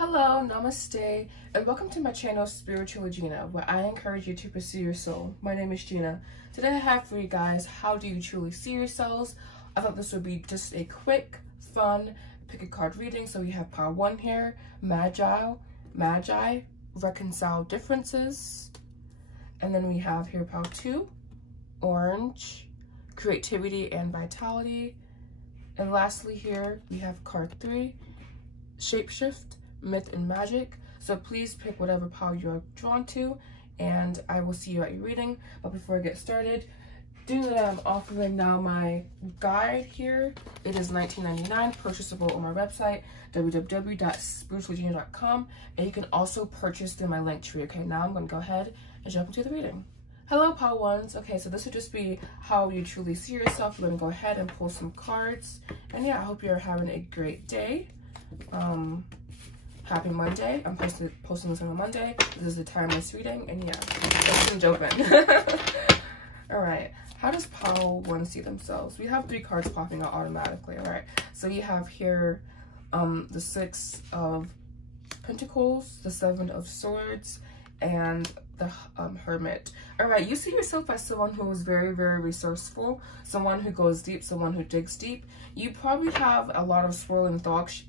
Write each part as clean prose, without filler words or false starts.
Hello, namaste, and welcome to my channel, Spiritual Gina, where I encourage you to pursue your soul. My name is Gina. Today I have for you guys, how do you truly see yourselves? I thought this would be just a quick, fun, pick a card reading. So we have Power 1 here, Magi, Reconcile Differences. And then we have here Power 2, Orange, Creativity and Vitality. And lastly here, we have card 3, Shapeshift, Myth and Magic. So please pick whatever power you're drawn to, and I will see you at your reading. But before I get started, due that I'm offering now my guide here, it is $19.99, purchasable on my website, www.spiritualgina.com, and you can also purchase through my link tree. Okay, now I'm going to go ahead and jump into the reading. Hello, Power Ones. Okay, so this would just be how you truly see yourself. We're going to go ahead and pull some cards. And yeah, I hope you're having a great day. Happy Monday. I'm posting this on a Monday. This is a timeless reading, and yeah, let's jump in. All right, how does Power 1 see themselves? We have 3 cards popping out automatically. All right, so we have here the 6 of Pentacles, the 7 of Swords, and the Hermit. All right, you see yourself as someone who is very, very resourceful, someone who goes deep, someone who digs deep. You probably have a lot of swirling thoughts.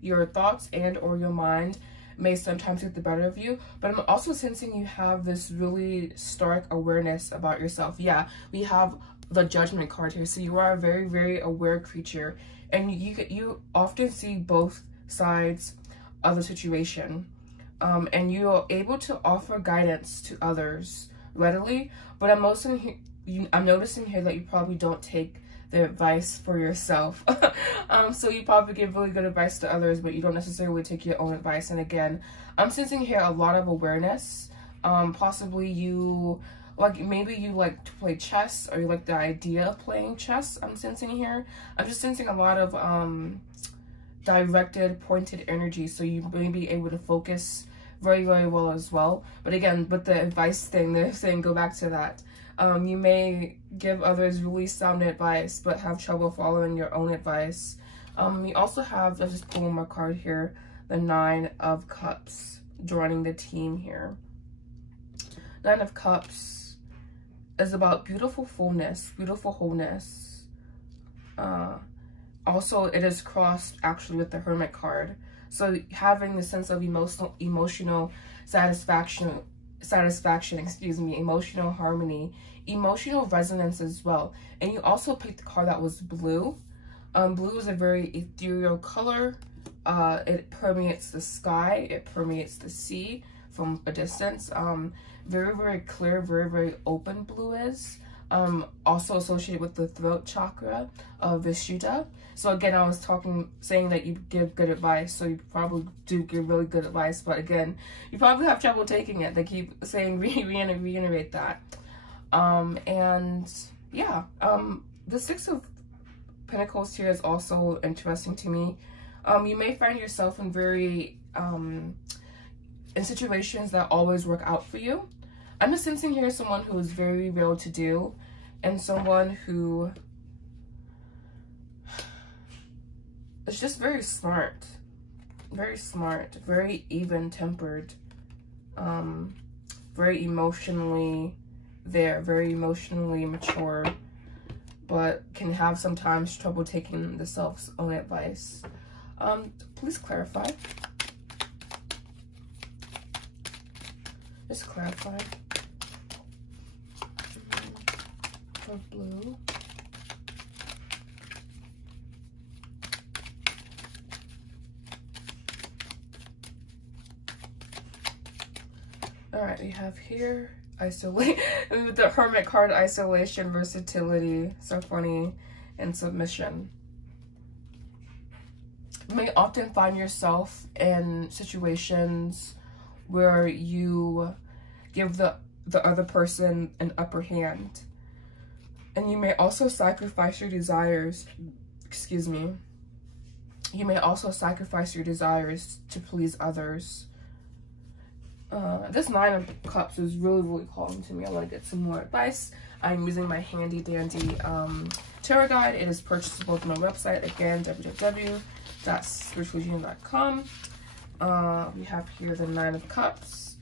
Your thoughts and or your mind may sometimes get the better of you, but I'm also sensing you have this really stark awareness about yourself. Yeah, we have the Judgment card here, so you are a very, very aware creature, and you often see both sides of the situation, and you are able to offer guidance to others readily. But I'm noticing here that you probably don't take the advice for yourself. So you probably give really good advice to others, but you don't necessarily take your own advice. And again, I'm sensing here a lot of awareness. Possibly maybe you like to play chess, or you like the idea of playing chess. I'm sensing here. I'm just sensing a lot of directed, pointed energy, so you may be able to focus very, very well as well. But again, with the advice thing, they're saying go back to that. You may give others really sound advice, but have trouble following your own advice. We also have, let's just pull one more card here, the 9 of Cups, joining the team here. 9 of Cups is about beautiful fullness, beautiful wholeness. Also, it is crossed actually with the Hermit card. So having the sense of emotional satisfaction, emotional harmony, emotional resonance as well. And you also picked the card that was blue. Blue is a very ethereal color. It permeates the sky, it permeates the sea from a distance. Very, very clear, very, very open blue is. Also associated with the throat chakra of Vishuddha. So again, I was saying that you give good advice, so you probably do give really good advice, but again, you probably have trouble taking it. They keep saying reiterate that. And yeah, the 6 of Pentacles here is also interesting to me. You may find yourself in in situations that always work out for you. I'm just sensing here someone who is very well-to-do, and someone who is just very smart, very even-tempered, very emotionally very emotionally mature, but can have sometimes trouble taking the self's own advice. Please clarify. Just clarify. For blue. All right, we have here with the Hermit card, isolation, versatility, so funny, and submission. You may often find yourself in situations where you give the other person an upper hand, and you may also sacrifice your desires. Excuse me. You may also sacrifice your desires to please others. This 9 of Cups is really, really calling to me. I want to get some more advice. I'm using my handy dandy tarot guide. It is purchasable from my website, again, www That's spiritualgina.com. We have here the 9 of Cups,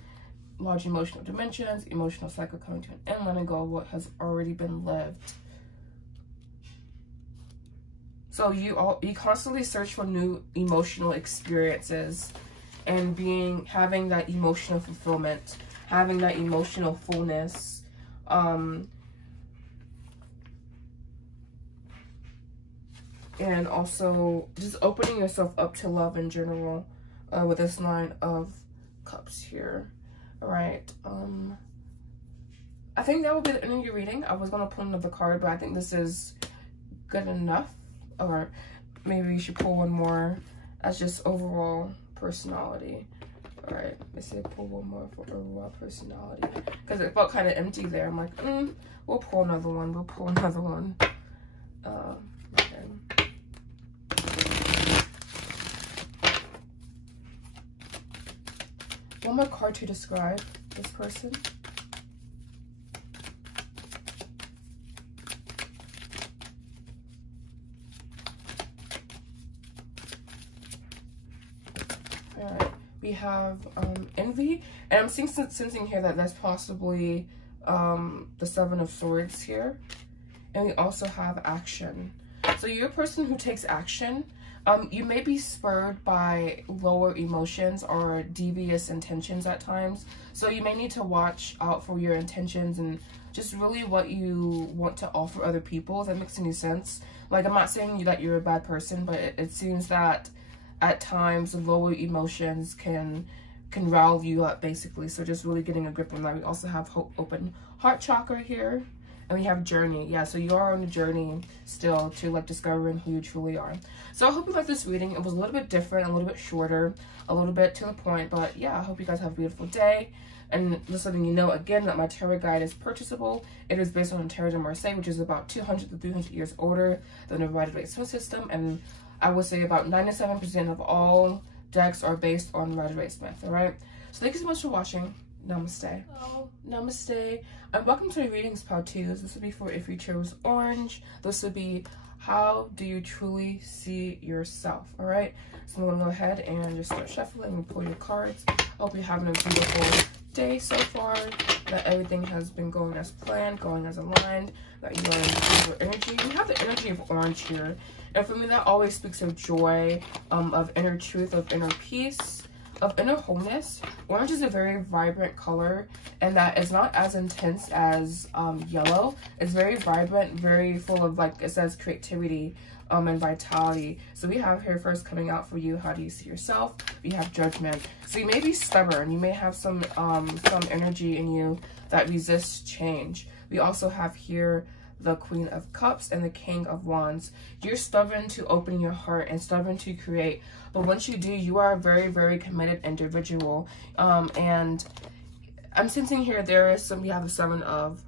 large emotional dimensions, emotional cycle coming to an end, letting go of what has already been lived. So you constantly search for new emotional experiences and having that emotional fulfillment, having that emotional fullness. And also just opening yourself up to love in general with this 9 of Cups here. All right. I think that will be the end of your reading. I was going to pull another card, but I think this is good enough. Or maybe you should pull one more as just overall personality. All right, let's say pull one more for overall personality, because it felt kind of empty there. I'm like, we'll pull another one. We'll pull another one. Okay. One more card to describe this person. Alright, we have envy, and I'm sensing here that that's possibly the 7 of Swords here. And we also have action. So you're a person who takes action. You may be spurred by lower emotions or devious intentions at times. So you may need to watch out for your intentions and just really what you want to offer other people, if that makes any sense. Like, I'm not saying that you're a bad person, but it seems that at times lower emotions can rile you up, basically. So just really getting a grip on that. We also have open heart chakra here. And we have journey. Yeah, so you are on a journey still to like discovering who you truly are. So I hope you liked this reading. It was a little bit different, a little bit shorter, a little bit to the point. But yeah, I hope you guys have a beautiful day. And just letting you know again that my tarot guide is purchasable. It is based on Tarot de Marseille, which is about 200 to 300 years older than the Rider-Waite-Smith system. And I would say about 97% of all decks are based on Rider-Waite-Smith, all right? So thank you so much for watching. Namaste. Oh, namaste. And welcome to the readings part 2. This would be for if you chose orange. This would be how do you truly see yourself, all right? So I'm going to go ahead and just start shuffling and pull your cards. I hope you're having a beautiful day so far, that everything has been going as planned, going as aligned, that you are in beautiful energy. We have the energy of orange here. And for me, that always speaks of joy, of inner truth, of inner peace, of inner wholeness. Orange is a very vibrant color, and that is not as intense as yellow. It's very vibrant, very full of, like it says, creativity and vitality. So we have here first coming out for you, how do you see yourself? We have judgment. So you may be stubborn. You may have some energy in you that resists change. We also have here the Queen of Cups and the King of Wands. You're stubborn to open your heart and stubborn to create. But once you do, you are a very, very committed individual. And I'm sensing here we have the 7 of,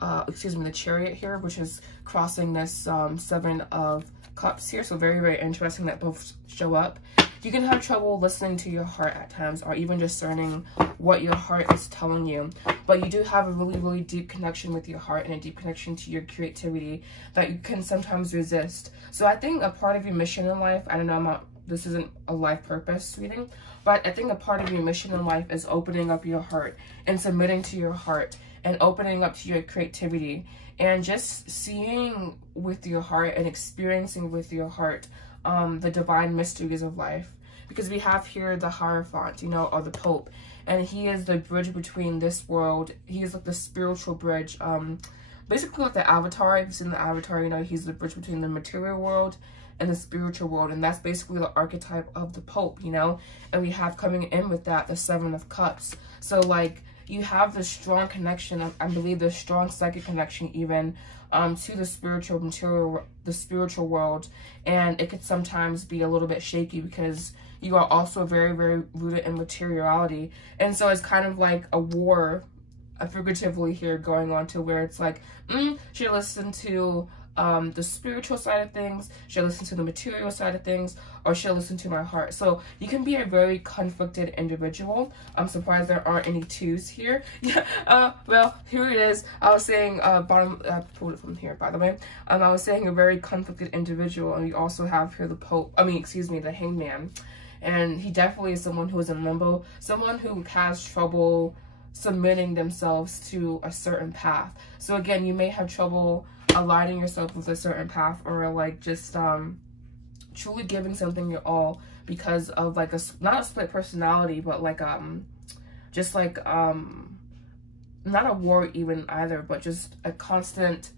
the Chariot here, which is crossing this 7 of Cups here. So very, very interesting that both show up. You can have trouble listening to your heart at times, or even discerning what your heart is telling you. But you do have a really, really deep connection with your heart and a deep connection to your creativity that you can sometimes resist. So I think a part of your mission in life, I don't know, this isn't a life purpose reading, but I think a part of your mission in life is opening up your heart and submitting to your heart and opening up to your creativity and just seeing with your heart and experiencing with your heart the divine mysteries of life. Because we have here the Hierophant, or the Pope, and he is the bridge between this world. He is like the spiritual bridge, basically like the Avatar. If you've seen the Avatar, he's the bridge between the material world and the spiritual world, and that's basically the archetype of the Pope, and we have coming in with that the 7 of Cups. So like you have this strong connection, I believe the strong psychic connection even to the spiritual world, and it could sometimes be a little bit shaky because you are also very, very rooted in materiality. And so it's kind of like a war, figuratively here, going on to where it's like, should I listen to the spiritual side of things? Should I listen to the material side of things? Or should I listen to my heart? So you can be a very conflicted individual. I'm surprised there aren't any 2s here. Yeah. Well, here it is. I was saying, bottom, I pulled it from here, by the way. I was saying a very conflicted individual, and we also have here the Pope, the Hangman. And he definitely is someone who is in limbo, someone who has trouble submitting themselves to a certain path. So again, you may have trouble aligning yourself with a certain path, or like just truly giving something your all, because of like not a split personality, but like just like not a war even either, but just a constant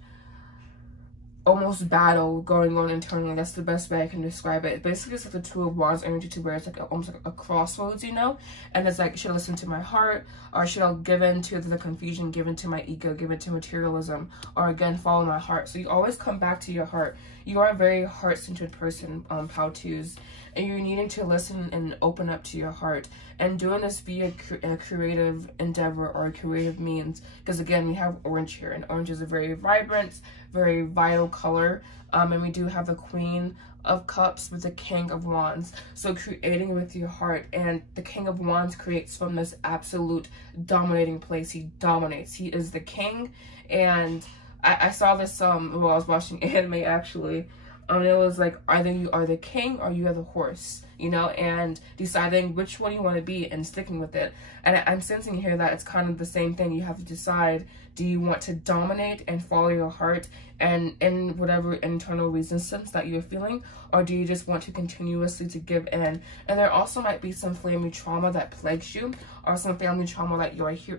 almost battle going on internally. That's the best way I can describe it. Basically, it's like the 2 of Wands energy, to where it's like almost like a crossroads, you know? And it's like, should I listen to my heart, or should I give in to the confusion, give in to my ego, give in to materialism, or again, follow my heart? So you always come back to your heart. You are a very heart-centered person, Pao-2s, and you're needing to listen and open up to your heart, and doing this via a creative endeavor or a creative means, because again, we have orange here, and orange is a very vibrant, very vital color, and we do have the Queen of Cups with the King of Wands. So creating with your heart, and the King of Wands creates from this absolute dominating place. He dominates. He is the king. And I saw this while I was watching anime, actually. It was like, either you are the king or you are the horse, you know, and deciding which one you want to be and sticking with it. And I'm sensing here that it's kind of the same thing. You have to decide, do you want to dominate and follow your heart and in whatever internal resistance that you're feeling, or do you just want to continuously to give in? And there also might be some family trauma that plagues you, or some family trauma that you're here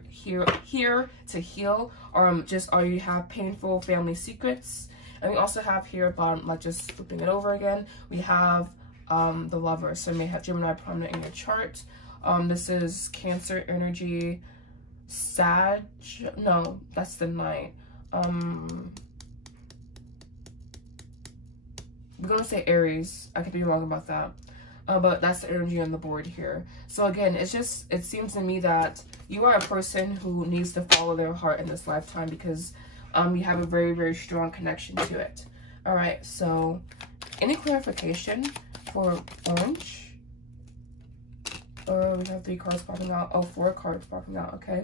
to heal, or you have painful family secrets. And we also have here bottom, like just flipping it over again, we have the Lover. So you may have Gemini prominent in your chart. This is Cancer energy, Sag, no, that's the Knight. We're gonna say Aries. I could be wrong about that. But that's the energy on the board here. So again, it seems to me that you are a person who needs to follow their heart in this lifetime, because you have a very, very strong connection to it. All right, so any clarification for orange? We have 3 cards popping out. Oh, 4 cards popping out, okay.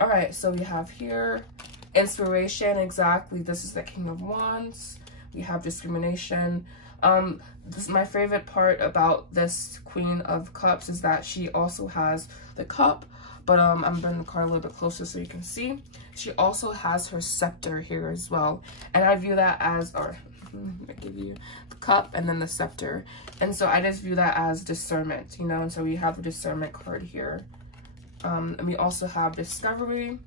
All right, so we have here inspiration, exactly. This is the King of Wands. We have discrimination. My favorite part about this Queen of Cups is that she also has the cup, but I'm bringing the card a little bit closer so you can see. She also has her scepter here as well, and I view that as, I give you the cup and then the scepter, and so I just view that as discernment, you know. And so we have the discernment card here, and we also have discovery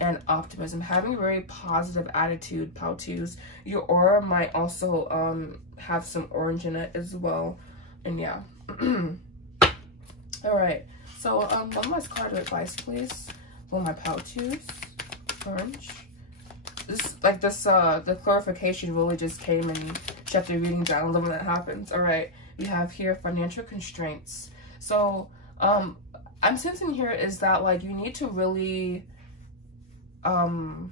and optimism, having a very positive attitude, Pao-2s. Your aura might also have some orange in it as well, and yeah. All right, so one last card of advice, please, for my Pao-2s. Orange. The clarification really just came in chapter reading down. I love when that happens. All right, we have here financial constraints. So I'm sensing here is that like you need to really you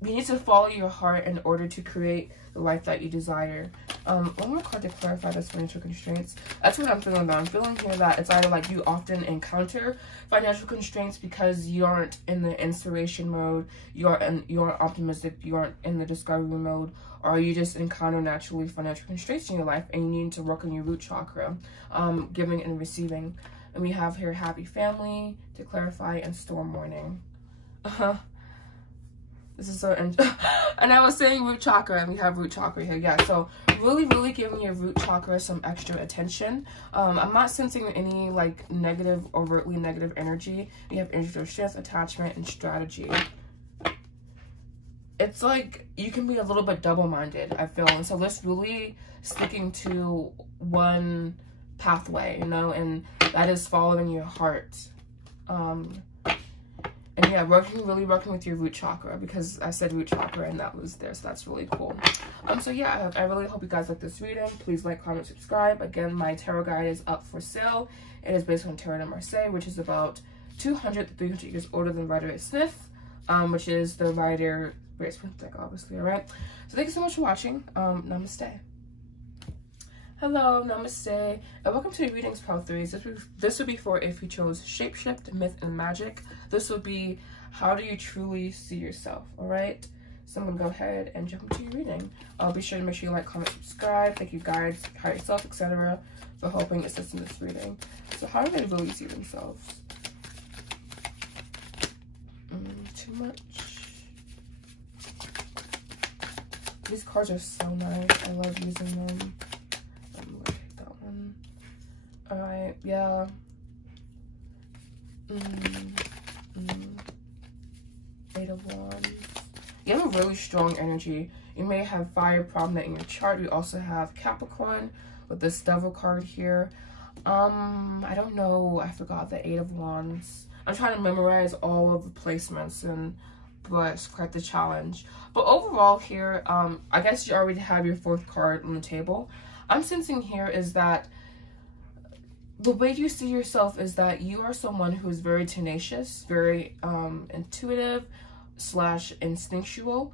need to follow your heart in order to create the life that you desire. One more card to clarify this financial constraints. That's what I'm feeling about. I'm feeling here that it's either like you often encounter financial constraints because you aren't in the inspiration mode, you aren't optimistic, you aren't in the discovery mode, or you just encounter naturally financial constraints in your life and you need to work on your root chakra, giving and receiving. And we have here happy family to clarify, and storm warning. This is so and I was saying root chakra, and we have root chakra here. Yeah, so really giving your root chakra some extra attention. I'm not sensing any like negative, overtly negative energy. We have energy of strength, attachment, and strategy. It's like you can be a little bit double-minded, I feel, and so let's really sticking to one pathway, you know, and that is following your heart. And yeah, really working with your root chakra, because I said root chakra and that was there, so that's really cool. So yeah, I really hope you guys like this reading. Please like, comment, subscribe. Again, my tarot guide is up for sale. It is based on Tarot de Marseille, which is about 200 to 300 years older than Rider-Waite-Smith. which is the Rider Race Print deck, obviously. All right. So thank you so much for watching. Namaste. Hello, namaste, and welcome to the readings pile 3s. This would be for if you chose shapeshift, myth, and magic. This would be how do you truly see yourself. All right. So I'm gonna go ahead and jump into your reading. Be sure to make sure you like, comment, subscribe. Thank you guys, higher self, etc., for helping assist in this reading. So how do they really see themselves? Too much. These cards are so nice. I love using them. I'm gonna take that one. Alright, yeah. Eight of Wands. You have a really strong energy. You may have fire prominent in your chart. We also have Capricorn with this Devil card here. I don't know. I forgot the Eight of Wands. I'm trying to memorize all of the placements, but it's quite the challenge. But overall here, I guess you already have your 4th card on the table. I'm sensing here is that the way you see yourself is that you are someone who is very tenacious, very intuitive / instinctual,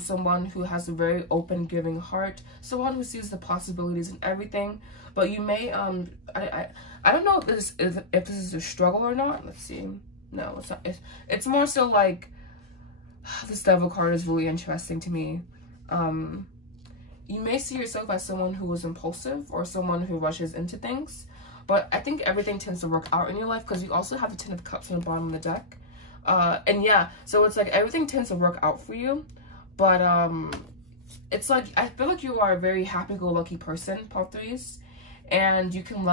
someone who has a very open, giving heart, someone who sees the possibilities in everything. But you may I don't know if this is a struggle or not. Let's see. No, it's not. It's more so like this Devil card is really interesting to me. You may see yourself as someone who is impulsive or someone who rushes into things, but I think everything tends to work out in your life because you also have the 10 of Cups on the bottom of the deck. And yeah, so it's like everything tends to work out for you, but it's like I feel like you are a very happy-go-lucky person, pile 3s, and you can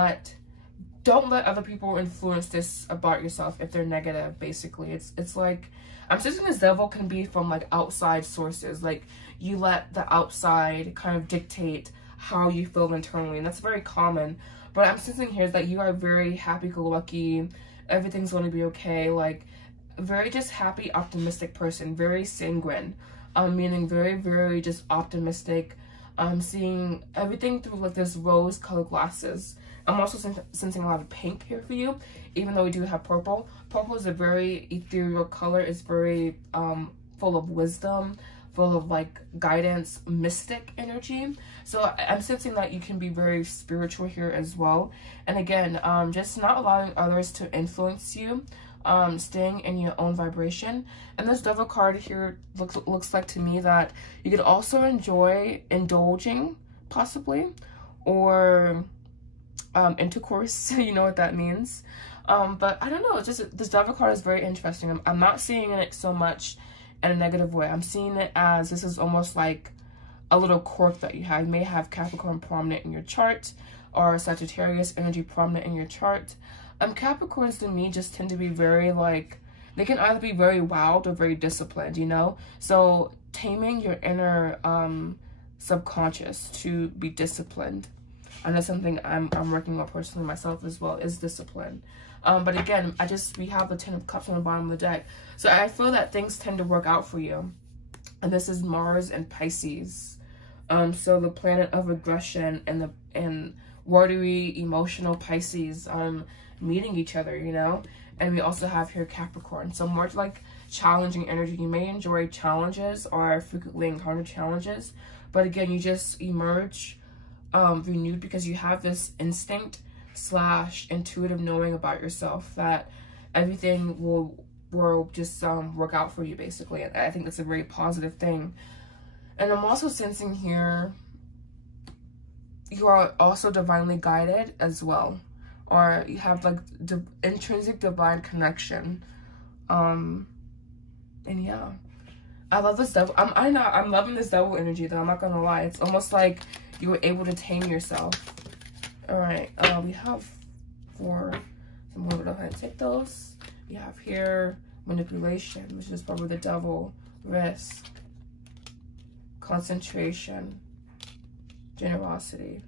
don't let other people influence this about yourself if they're negative. Basically, it's like I'm sensing this Devil can be from like outside sources, like you let the outside kind of dictate how you feel internally, and that's very common. But I'm sensing here is that you are very happy-go-lucky, everything's going to be okay, like very just happy, optimistic person, very sanguine, meaning very, very just optimistic. I'm seeing everything through like this rose-colored glasses. I'm also sensing a lot of pink here for you, even though we do have purple. Purple is a very ethereal color. It's very full of wisdom, full of like guidance, mystic energy. So I'm sensing that you can be very spiritual here as well. And again, just not allowing others to influence you, staying in your own vibration. And this Devil card here looks like to me that you could also enjoy indulging, possibly, or intercourse. You know what that means. But I don't know, it's just this Devil card is very interesting. I'm not seeing it so much in a negative way. I'm seeing it as this is almost like a little quirk that you have. You may have Capricorn prominent in your chart or Sagittarius energy prominent in your chart. Capricorns to me just tend to be very like, they can either be very wild or very disciplined, you know? So taming your inner subconscious to be disciplined. And that's something I'm working on personally myself as well, is discipline. But again, we have the 10 of Cups on the bottom of the deck. So I feel that things tend to work out for you. And this is Mars and Pisces. So the planet of aggression and watery, emotional Pisces meeting each other, you know? And we also have here Capricorn. So more like challenging energy. You may enjoy challenges or frequently encounter challenges. But again, you just emerge renewed because you have this instinct / intuitive knowing about yourself that everything will just work out for you, basically. And I think that's a very positive thing. And I'm also sensing here you are also divinely guided as well, or you have like intrinsic divine connection. And yeah, I love this Devil. I'm loving this Devil energy though. I'm not gonna lie. It's almost like you were able to tame yourself. All right, we have 4. So I'm gonna go ahead and take those. We have here manipulation, which is probably the Devil, risk, concentration, generosity,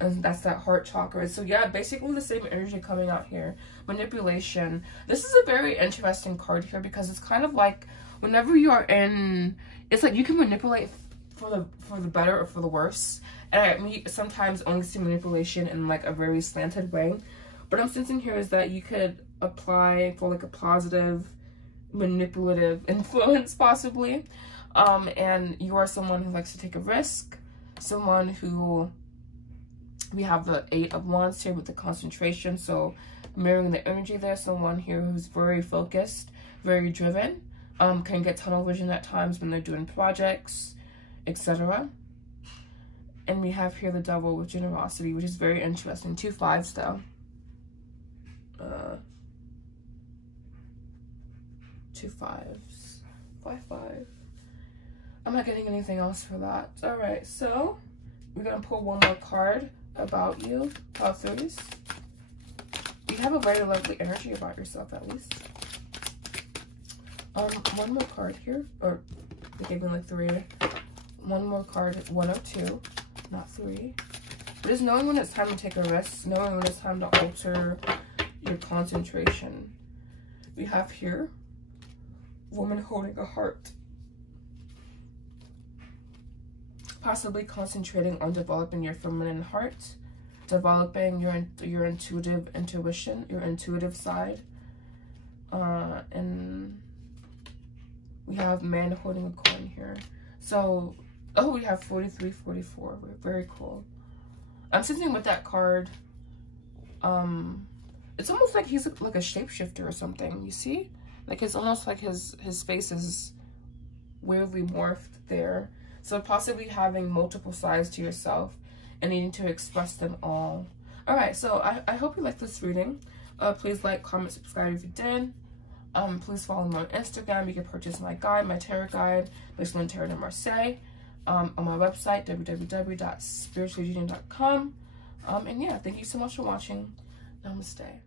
and that's that heart chakra. So yeah, basically the same energy coming out here. Manipulation. This is a very interesting card here because it's kind of like whenever you are in, it's like you can manipulate for the better or for the worse. And I sometimes only see manipulation in like a very slanted way, but I'm sensing here is that you could apply for like a positive manipulative influence, possibly. And you are someone who likes to take a risk, someone who, we have the 8 of Wands here with the concentration, so mirroring the energy there, someone here who's very focused, very driven, can get tunnel vision at times when they're doing projects, etc. And we have here the Devil with generosity, which is very interesting. 2 5s though. 2 5s. 5 5. I'm not getting anything else for that. Alright, so we're gonna pull one more card about you, Power 30s. You have a very lovely energy about yourself, at least. One more card here, or they gave me like 3. One more card, 1 of 2, not 3. But it's knowing when it's time to take a risk, knowing when it's time to alter your concentration. We have here, woman holding a heart. Possibly concentrating on developing your feminine heart, developing your intuitive intuition, your intuitive side. And we have man holding a coin here. So, oh, we have 43, 44. Very cool. I'm sitting with that card. It's almost like he's like a shapeshifter or something. You see? Like it's almost like his face is weirdly morphed there. So possibly having multiple sides to yourself and needing to express them all. Alright, so I hope you liked this reading. Please like, comment, subscribe if you did. Please follow me on Instagram. You can purchase my guide, my tarot guide, Based Tarot de Marseille, on my website, www.spiritualgina.com. And yeah, thank you so much for watching. Namaste.